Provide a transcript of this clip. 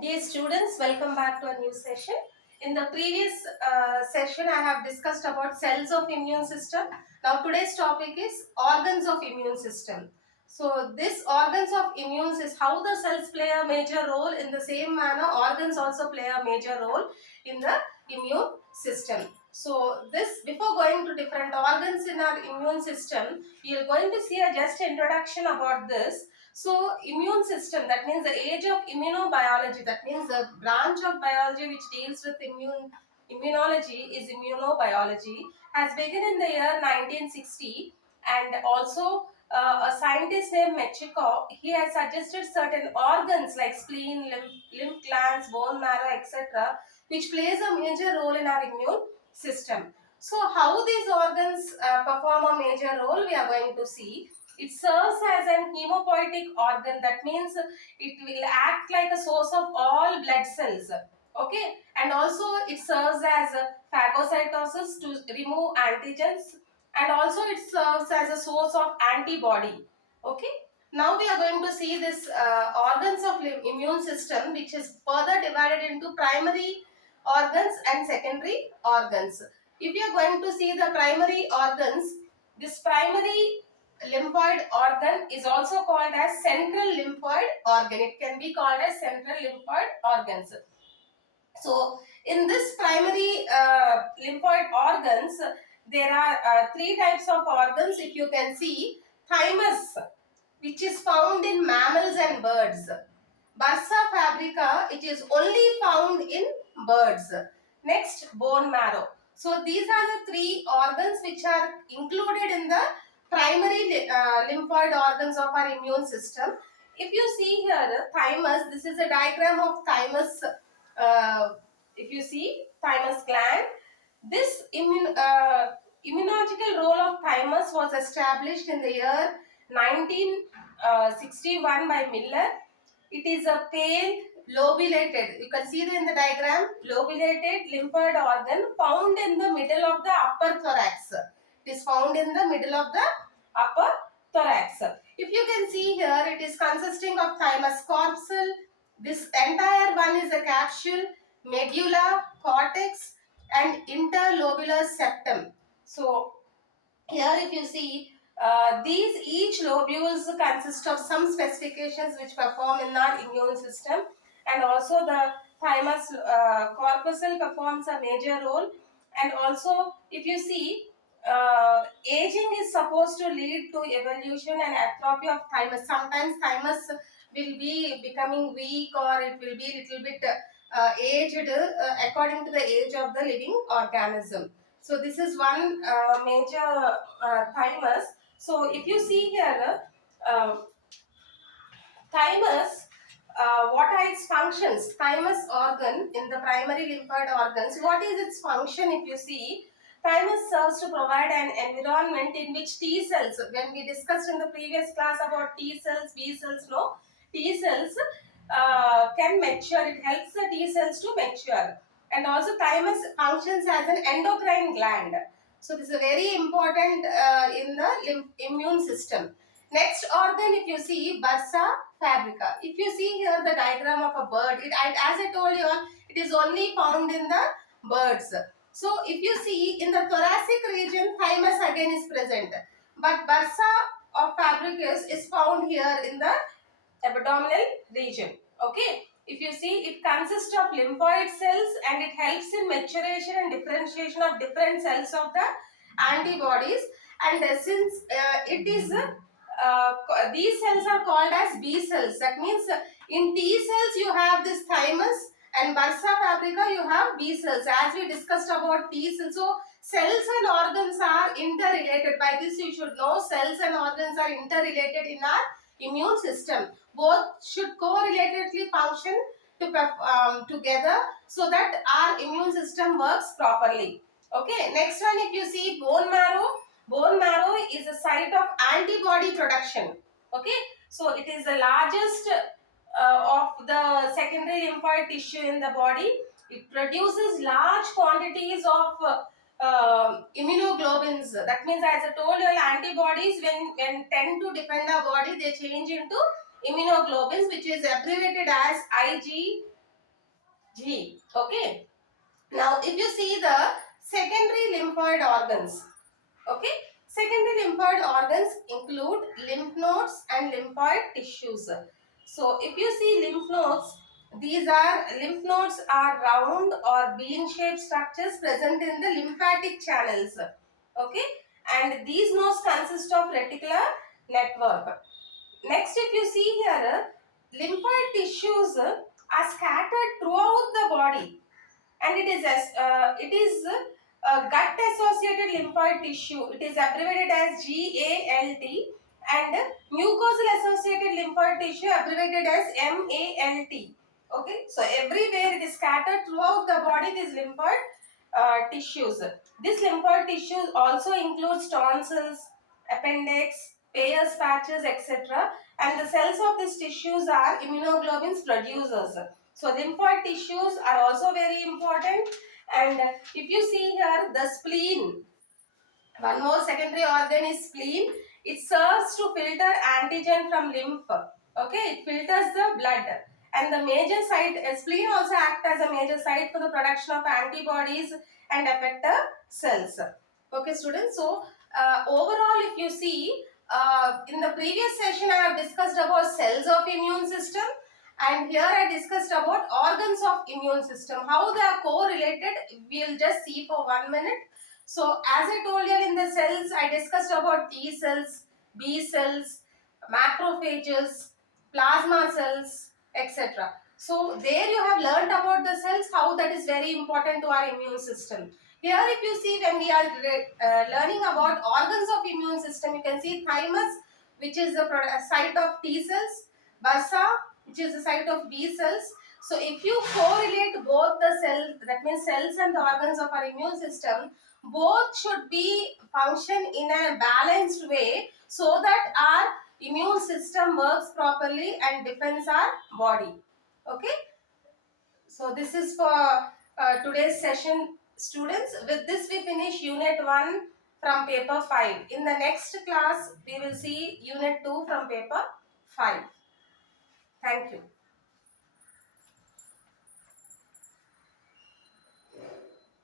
Dear students, welcome back to a new session. In the previous session, I have discussed about cells of immune system. Now today's topic is organs of immune system. So this organs of immune system, how the cells play a major role. In the same manner, organs also play a major role in the immune system. So this, before going to different organs in our immune system, we are going to see a just introduction about this. So immune system, that means the age of immunobiology, that means the branch of biology which deals with immunology is immunobiology, has begun in the year 1960, and also a scientist named Mechikov, he has suggested certain organs like spleen, lymph glands, bone marrow, etc., which plays a major role in our immune system. So how these organs perform a major role, we are going to see. It serves as an hemopoietic organ, that means it will act like a source of all blood cells. Okay, and also it serves as a phagocytosis to remove antigens, and also it serves as a source of antibody. Okay, now we are going to see this organs of immune system, which is further divided into primary organs and secondary organs. If you are going to see the primary organs, this primary lymphoid organ is also called as central lymphoid organ. It can be called as central lymphoid organs. So in this primary lymphoid organs, there are three types of organs. If you can see, thymus, which is found in mammals and birds. Bursa fabrica, it is only found in birds. Next, bone marrow. So these are the three organs which are included in the primary lymphoid organs of our immune system. If you see here, thymus, this is a diagram of thymus. If you see thymus gland, this immunological role of thymus was established in the year 1961 by Miller. It is a pale lobulated, you can see in the diagram, lobulated lymphoid organ found in the middle of the upper thorax. It is found in the middle of the upper thorax. If you can see here, it is consisting of thymus corpuscle. This entire one is a capsule, medulla, cortex, and interlobular septum. So here if you see, these each lobules consist of some specifications which perform in our immune system, and also the thymus corpuscle performs a major role. And also if you see, aging is supposed to lead to evolution and atrophy of thymus. Sometimes thymus will be becoming weak, or it will be little bit aged according to the age of the living organism. So this is one major thymus. So if you see here, thymus, what are its functions? Thymus organ in the primary lymphoid organs, what is its function? If you see, thymus serves to provide an environment in which T cells, when we discussed in the previous class about T cells, B cells, no, T cells can mature. It helps the T cells to mature. And also thymus functions as an endocrine gland. So this is very important in the immune system. Next organ, if you see, bursa fabrica. If you see here the diagram of a bird, as I told you, it is only found in the birds. So if you see in the thoracic region, thymus again is present, but bursa of fabricus is found here in the abdominal region. Okay. If you see, it consists of lymphoid cells, and it helps in maturation and differentiation of different cells of the antibodies. And since it is these cells are called as B cells. That means in T cells you have this thymus, and bursa fabrica you have B cells, as we discussed about T cells. So cells and organs are interrelated. By this you should know, cells and organs are interrelated in our immune system. Both should correlatedly function together, so that our immune system works properly. Okay, next one, if you see bone marrow. Bone marrow is a site of antibody production. Okay, so it is the largest of the secondary lymphoid tissue in the body. It produces large quantities of immunoglobulins. That means, as I told you, antibodies when tend to defend our body, they change into immunoglobulins, which is abbreviated as IG, G. Okay. Now, if you see the secondary lymphoid organs, okay, secondary lymphoid organs include lymph nodes and lymphoid tissues. So, if you see lymph nodes, lymph nodes are round or bean-shaped structures present in the lymphatic channels. Okay, and these nodes consist of reticular network. Next, if you see here, lymphoid tissues are scattered throughout the body, and it is a gut associated lymphoid tissue. It is abbreviated as GALT, and mucosal associated lymphoid tissue abbreviated as MALT. Okay, so everywhere it is scattered throughout the body, these lymphoid tissues. This lymphoid tissue also includes tonsils, appendix, Peyer's patches, etc. And the cells of these tissues are immunoglobulins producers. So lymphoid tissues are also very important. And if you see here, the spleen, one more secondary organ is spleen. It serves to filter antigen from lymph. Okay, it filters the blood. And the major site, spleen also acts as a major site for the production of antibodies and effector cells. Okay, students. So, overall, if you see, in the previous session, I have discussed about cells of immune system. And here I discussed about organs of immune system. How they are correlated, we will just see for 1 minute. So as I told you in the cells, I discussed about T cells, B cells, macrophages, plasma cells, etc. So there you have learnt about the cells, how that is very important to our immune system. Here if you see, when we are learning about organs of immune system, you can see thymus, which is the site of T cells, bursa, which is the site of B cells. So if you correlate both the cells, that means cells and the organs of our immune system, both should be function in a balanced way so that our immune system works properly and defends our body. Okay, so this is for today's session, students. With this we finish unit 1 from paper 5. In the next class we will see unit 2 from paper 5. Thank you.